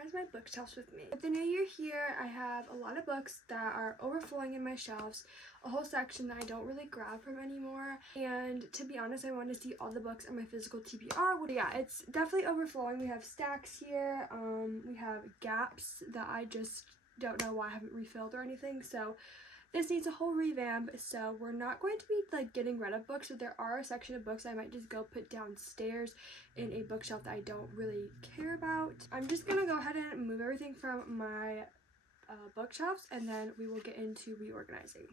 organize my bookshelves with me. With the new year here, I have a lot of books that are overflowing in my shelves, a whole section that I don't really grab from anymore, and to be honest, I want to see all the books on my physical TBR. But yeah, it's definitely overflowing. We have stacks here, we have gaps that I just don't know why I haven't refilled or anything, so this needs a whole revamp. So we're not going to be like getting rid of books, but there are a section of books I might just go put downstairs in a bookshelf that I don't really care about. I'm just gonna go ahead and move everything from my bookshelves, and then we will get into reorganizing.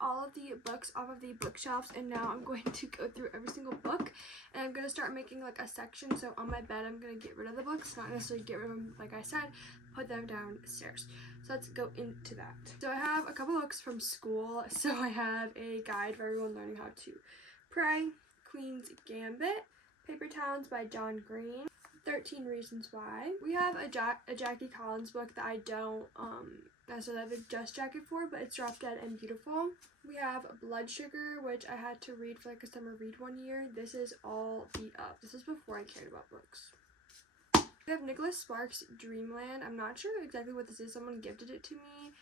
All of the books off of the bookshelves, and now I'm going to go through every single book, and I'm going to start making like a section. So on my bed I'm going to get rid of the books, not necessarily get rid of them, like I said, put them downstairs. So let's go into that. So I have a couple books from school. So I have a guide for everyone learning how to pray, Queen's Gambit, Paper Towns by John Green, 13 Reasons Why. We have a Jackie Collins book that I don't necessarily have a Just Jacket for, but it's Drop Dead and Beautiful. We have Blood Sugar, which I had to read for like a summer read one year. This is all beat up. This is before I cared about books. We have Nicholas Sparks' Dreamland. I'm not sure exactly what this is. Someone gifted it to me.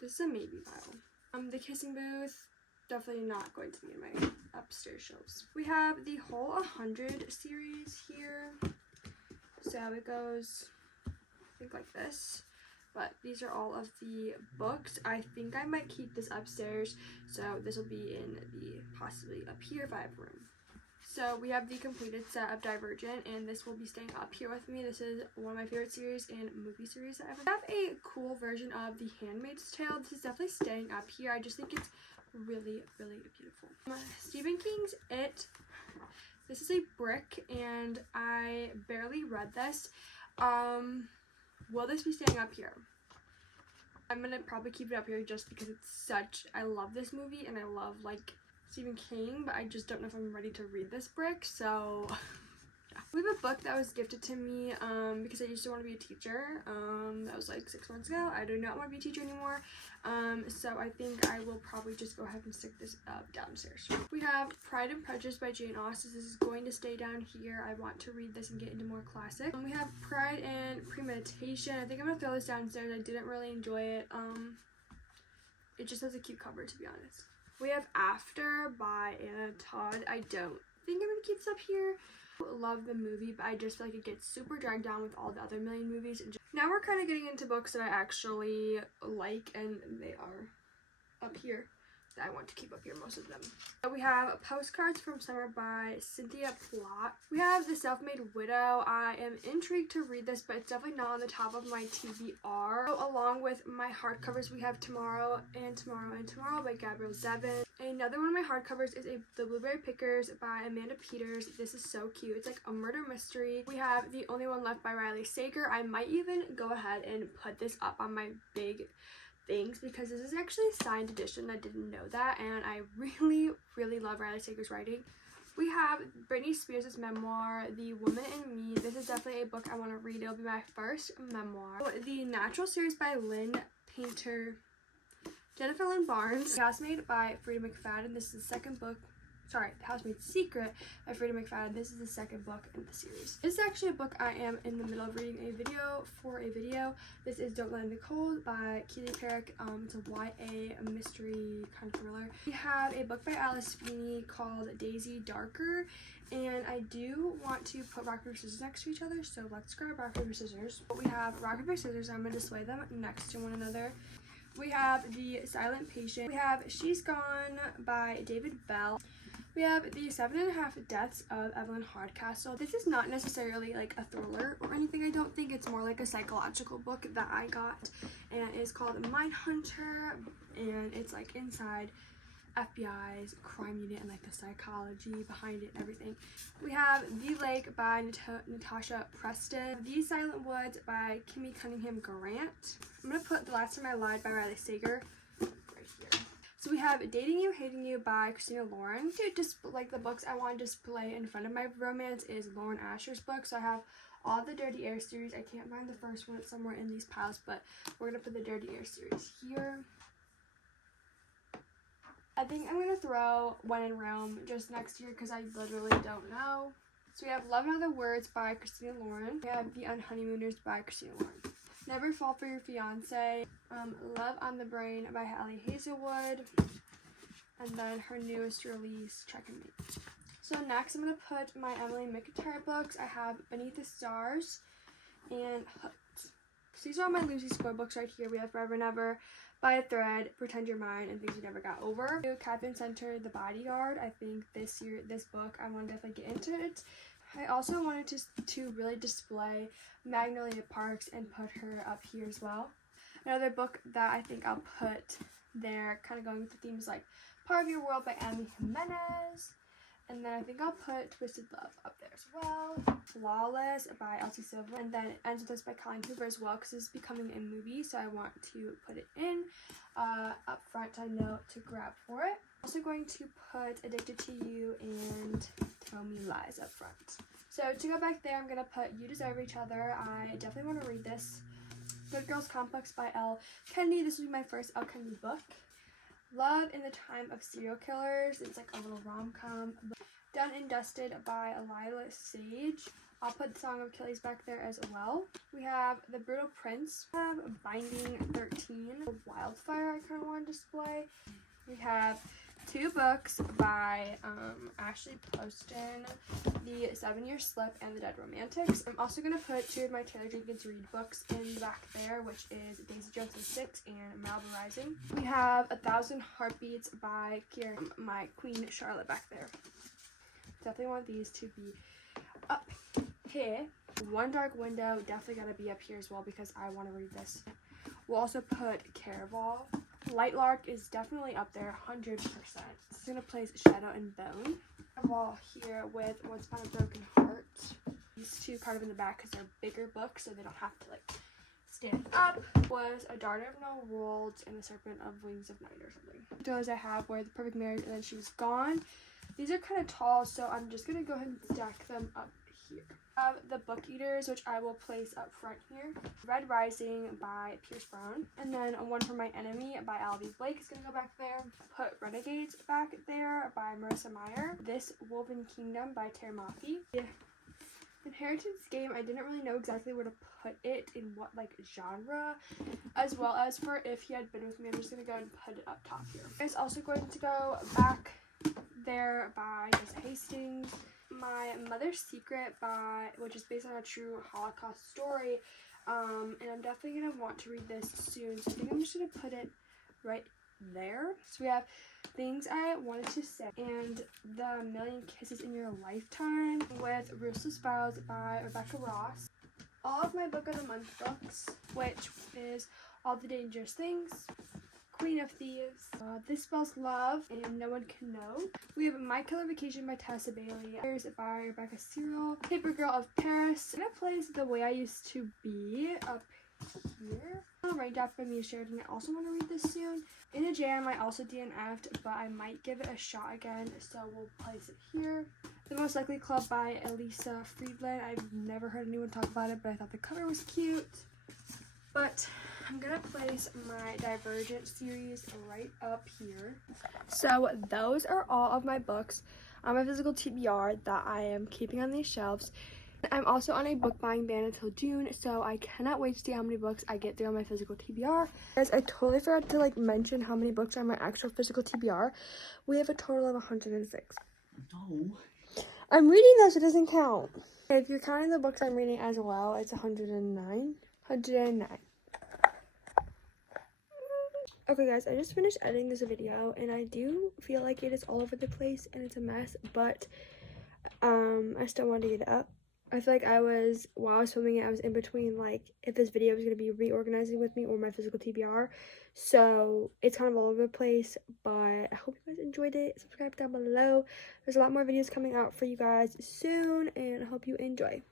This is a maybe pile. The Kissing Booth, definitely not going to be in my upstairs shelves. We have the whole 100 series here. So it goes, I think, like this. But these are all of the books. I think I might keep this upstairs, so this will be in the possibly up here if I have room. So we have the completed set of Divergent, and this will be staying up here with me. This is one of my favorite series and movie series that I have a cool version of The Handmaid's Tale. This is definitely staying up here. I just think it's really, really beautiful. Stephen King's It. This is a brick, and I barely read this. Will this be staying up here? I'm gonna probably keep it up here just because it's such, I love this movie and I love like Stephen King, but I just don't know if I'm ready to read this brick, so yeah. We have a book that was gifted to me because I used to want to be a teacher. That was like 6 months ago. I do not want to be a teacher anymore, so I think I will probably just go ahead and stick this up downstairs. We have Pride and Prejudice by Jane Austen. This is going to stay down here. I want to read this and get into more classic. We have Pride and Premeditation. I think I'm gonna throw this downstairs. I didn't really enjoy it. It just has a cute cover, to be honest. We have After by Anna Todd. I don't think I'm gonna keep this up here. Love the movie, but I just feel like it gets super dragged down with all the other million movies. And now we're kind of getting into books that I actually like, and they are up here that I want to keep up here, most of them. So we have Postcards from Summer by Cynthia Plott. We have The Self-Made Widow. I am intrigued to read this, but it's definitely not on the top of my TBR. So along with my hardcovers, we have Tomorrow and Tomorrow and Tomorrow by Gabrielle Zevin. Another one of my hardcovers is The Blueberry Pickers by Amanda Peters. This is so cute. It's like a murder mystery. We have The Only One Left by Riley Sager. I might even go ahead and put this up on my big things because this is actually a signed edition. I didn't know that, and I really, really love Riley Sager's writing. We have Britney Spears' memoir, The Woman in Me. This is definitely a book I want to read. It'll be my first memoir. The Natural series by Jennifer Lynn Barnes. The Housemaid by Frida McFadden. This is the second book. Sorry, The Housemaid's Secret by Frida McFadden. This is the second book in the series. This is actually a book I am in the middle of reading a video. This is Don't Let In the Cold by Keely Parrick. It's a YA mystery kind of thriller. We have a book by Alice Feeney called Daisy Darker, and I do want to put rock, paper, scissors next to each other, so let's grab rock, paper, scissors. We have rock, paper, scissors. I'm going to display them next to one another. We have The Silent Patient. We have She's Gone by David Bell. We have The 7.5 Deaths of Evelyn Hardcastle. This is not necessarily like a thriller or anything, I don't think. It's more like a psychological book that I got, and it's called Mindhunter, and it's like inside FBI's crime unit and like the psychology behind it and everything. We have The Lake by Natasha Preston. The Silent Woods by Kimmy Cunningham Grant. I'm gonna put The Last Time I Lied by Riley Sager right here. So we have Dating You, Hating You by Christina Lauren. Just like the books I want to display in front of my romance is Lauren Asher's book. So I have all the Dirty Air series. I can't find the first one. It's somewhere in these piles, but we're going to put the Dirty Air series here. I think I'm going to throw When in Rome just next year because I literally don't know. So we have Love and Other Words by Christina Lauren. We have The Unhoneymooners by Christina Lauren. Never Fall for Your Fiance. Love on the Brain by Hallie Hazelwood. And then her newest release, Check and Mate. So next I'm going to put my Emily McIntyre books. I have Beneath the Stars and Hooked. So these are all my Lucy Score books right here. We have Forever and Ever, By a Thread, Pretend You're Mine, and Things You Never Got Over. Catherine Center, The Bodyguard. I think this book, I want to definitely get into it. I also wanted to really display Magnolia Parks and put her up here as well. Another book that I think I'll put there, kind of going with the themes like Part of Your World by Emily Jimenez. And then I think I'll put Twisted Love up there as well. Flawless by Elsie Silva. And then it ends with this by Colleen Hoover as well because it's becoming a movie. So I want to put it in up front. I know to grab for it. Also going to put Addicted to You and Tell Me Lies up front. So to go back there, I'm going to put You Deserve Each Other. I definitely want to read this. Good Girls Complex by Elle Kennedy. This will be my first Elle Kennedy book. Love in the Time of Serial Killers. It's like a little rom-com. Done and Dusted by Lila Sage. I'll put the Song of Achilles back there as well. We have The Brutal Prince. We have Binding 13. Wildfire I kind of want to display. We have two books by Ashley Poston, The 7-Year Slip and The Dead Romantics. I'm also going to put two of my Taylor Jenkins Reid books in the back there, which is Daisy Jones and Six and Malibu Rising. We have 1,000 Heartbeats by Kieran, my Queen Charlotte back there. Definitely want these to be up here. One Dark Window, definitely got to be up here as well because I want to read this. We'll also put Caraval. Lightlark is definitely up there, 100%. It's going to place Shadow and Bone. Wall here with Once Upon a Broken Heart. These two kind of in the back because they're bigger books, so they don't have to like stand up. Was A Daughter of No Worlds and The Serpent of Wings of Night or something. Those I have were The Perfect Marriage and Then She Was Gone. These are kind of tall, so I'm just going to go ahead and stack them up here. The Book Eaters, which I will place up front here. Red Rising by Pierce Brown. And then One for My Enemy by Albie Blake is going to go back there. Put Renegades back there by Marissa Meyer. This Woven Kingdom by Tara Mafi. The Inheritance Game, I didn't really know exactly where to put it in what like genre, as well as for If He Had Been With Me. I'm just going to go and put it up top here. It's also going to go back there by Jessica Hastings. My Mother's Secret which is based on a true Holocaust story, and I'm definitely going to want to read this soon, so I think I'm just going to put it right there. So we have Things I Wanted to Say and The Million Kisses in Your Lifetime with Ruthless Vows by Rebecca Ross. All of my Book of the Month books, which is All the Dangerous Things, Queen of Thieves, This Spells Love, and No One Can Know. We have My Killer Vacation by Tessa Bailey. There's by Rebecca Cyril. Paper Girl of Paris. I'm going to place The Way I Used to Be up here. Raindrop by Mia Sheridan. I also want to read this soon. In a Jam, I also DNF'd, but I might give it a shot again, so we'll place it here. The Most Likely Club by Elisa Friedland. I've never heard anyone talk about it, but I thought the cover was cute. But I'm going to place my Divergent series right up here. So those are all of my books on my physical TBR that I am keeping on these shelves. I'm also on a book buying ban until June, so I cannot wait to see how many books I get through on my physical TBR. Guys, I totally forgot to mention how many books are on my actual physical TBR. We have a total of 106. No. I'm reading this, it doesn't count. If you're counting the books I'm reading as well, it's 109. 109. Okay guys, I just finished editing this video and I do feel like it is all over the place and it's a mess, but I still want to get it up. I feel like while I was filming it, I was in between if this video was going to be reorganizing with me or my physical TBR. So it's kind of all over the place, but I hope you guys enjoyed it. Subscribe down below. There's a lot more videos coming out for you guys soon and I hope you enjoy.